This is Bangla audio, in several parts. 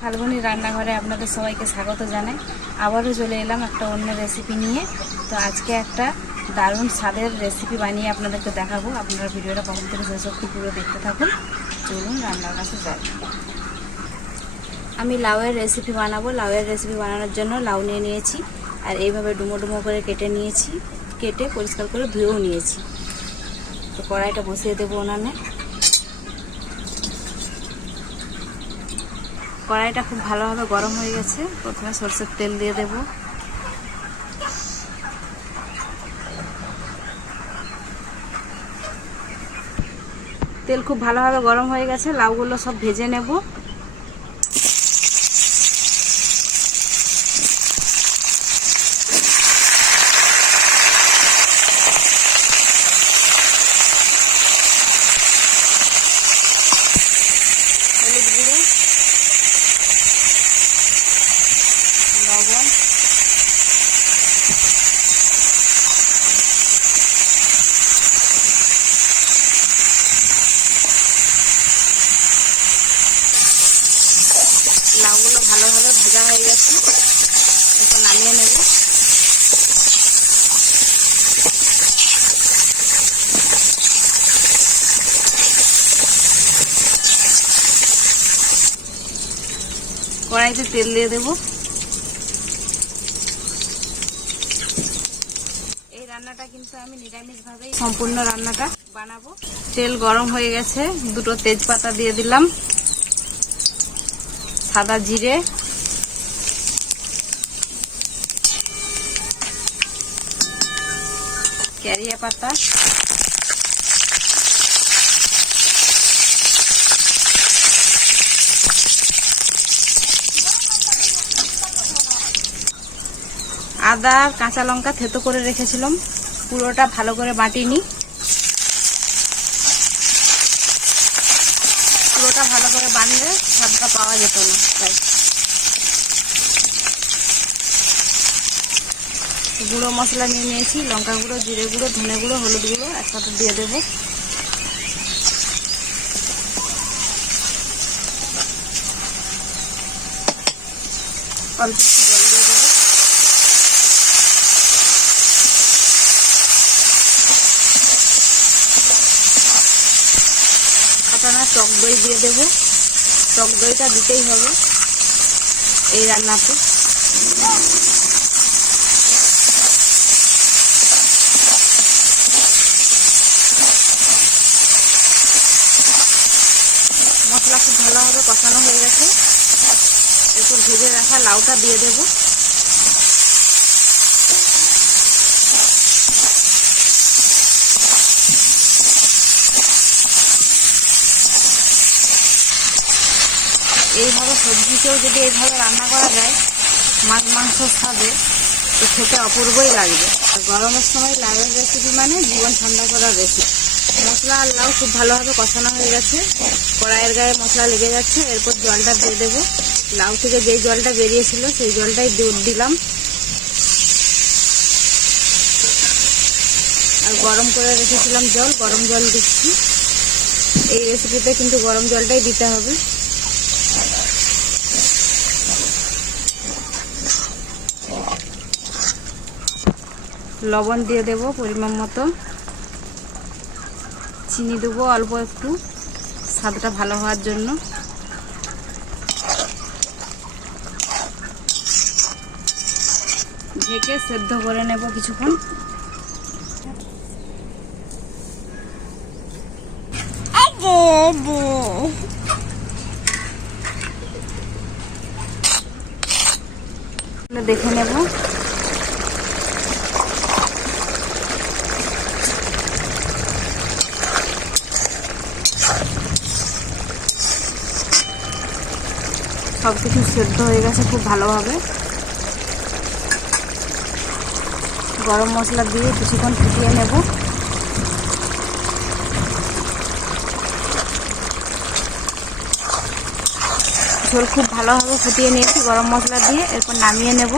ফাল্গুনি রান্নাঘরে আপনাদের সবাইকে স্বাগত জানাই। আবারও চলে এলাম একটা অন্য রেসিপি নিয়ে। তো আজকে একটা দারুণ স্বাদের রেসিপি বানিয়ে আপনাদেরকে দেখাবো। আপনারা ভিডিওটা প্রথম থেকে শেষ পুরো দেখতে থাকুন। চলুন রান্নার কাছে যাই। আমি লাউয়ের রেসিপি বানাবো। লাউয়ের রেসিপি বানানোর জন্য লাউ নিয়ে নিয়েছি আর এইভাবে ডুমো ডুমো করে কেটে নিয়েছি। কেটে পরিষ্কার করে ধুয়েও নিয়েছি। তো কড়াইটা বসিয়ে দেবো উনানে কড়াইটা খুব ভালোভাবে গরম হয়ে গেছে। প্রথমে সরষের তেল দিয়ে দেব। তেল খুব ভালোভাবে গরম হয়ে গেছে। লাউগুলো সব ভেজে নেব হলুদ গুঁড়ো লবণ লাউগুলো ভালোভাবে ভাজা হয়ে গেছে। এখন নামিয়ে নেব। কড়াইতে তেল দিয়ে দেবো। রান্নাটা কিন্তু আমি নিরামিষভাবেই সম্পূর্ণ রান্নাটা বানাবো। তেল গরম হয়ে গেছে, দুটো তেজপাতা দিয়ে দিলাম, সাদা জিরে। ক্যারিয়া পাতা। আদা, কাঁচা লঙ্কা থেতো করে রেখেছিলাম। পুরোটা ভালো করে বাটিনি। পুরোটা ভালো করে বানলে স্বাদটা পাওয়া যেত না, তাই। গুঁড়ো মশলা নিয়ে নিয়েছি, লঙ্কা গুঁড়ো, জিরে গুঁড়ো, ধনে গুঁড়ো, হলুদ গুঁড়ো একসাথে দিয়ে দেবো। অল্প একটু জল দিয়ে দেবো ফাটানা টক দই দিয়ে দেবো। টক দইটা দিতেই হবে এই রান্নাতে। মশলা খুব ভালোভাবে কষানো হয়ে গেছে। এরপর ভেজে রাখা লাউটা দিয়ে দেবো। এইভাবে সবজিকেও যদি এইভাবে রান্না করা যায়, মাছ, মাংস স্বাদে তো খেতে অপূর্বই লাগবে। গরমের সময় লাউয়ের রেসিপি মানে জীবন ঠান্ডা করার রেসিপি মশলা আর লাউ খুব ভালোভাবে কষানো হয়ে গেছে। কড়াইয়ের গায়ে মশলা লেগে যাচ্ছে। এরপর জলটা দিয়ে দেবো। লাউ থেকে যেই জলটা বেরিয়েছিল, সেই জলটাই দুধ দিলাম। আর গরম করে রেখেছিলাম জল। গরম জল দিচ্ছি। এই রেসিপিতে কিন্তু গরম জলটাই দিতে হবে। লবণ দিয়ে দেব পরিমাণ মতো। চিনি দেবো অল্প একটু স্বাদটা ভালো হওয়ার জন্য। ঢেকে সেদ্ধ করে নেব কিছুক্ষণ। দেখে নেব। সব কিছু সেদ্ধ হয়ে গেছে খুব ভালোভাবে। গরম মশলা দিয়ে কিছুক্ষণ ফুটিয়ে নেব। ঝোল খুব ভালোভাবে ফুটিয়ে নিয়েছি, গরম মশলা দিয়ে এরপর নামিয়ে নেব।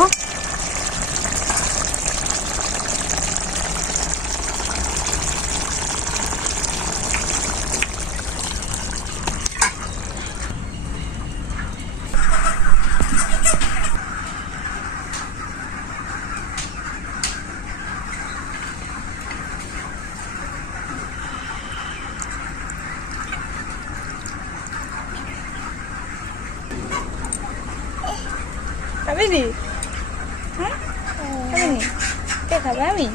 নি হ্যাঁ? কে খাবে? আমি?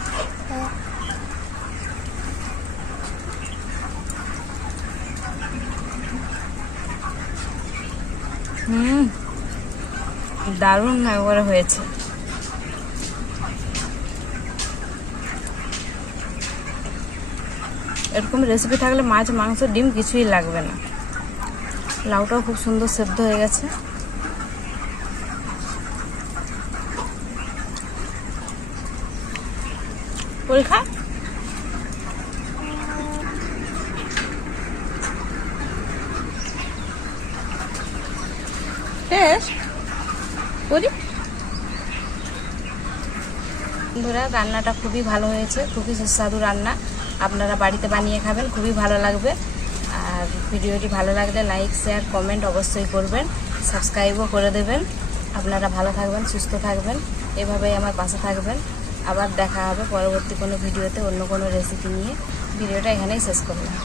হুম, দারুণ একবারে হয়েছে। এরকম রেসিপি থাকলে মাছ, মাংস, ডিম কিছুই লাগবে না। লাউটাও খুব সুন্দর সেদ্ধ হয়ে গেছে। পরীক্ষা? বন্ধুরা, রান্নাটা খুবই ভালো হয়েছে, খুবই সুস্বাদু রান্না। আপনারা বাড়িতে বানিয়ে খাবেন, খুবই ভালো লাগবে। আর ভিডিওটি ভালো লাগলে লাইক, শেয়ার, কমেন্ট অবশ্যই করবেন। সাবস্ক্রাইবও করে দেবেন। আপনারা ভালো থাকবেন, সুস্থ থাকবেন। এভাবেই আমার পাশে থাকবেন। আবার দেখা হবে পরবর্তী কোনো ভিডিওতে অন্য কোনো রেসিপি নিয়ে। ভিডিওটা এখানেই শেষ করলাম।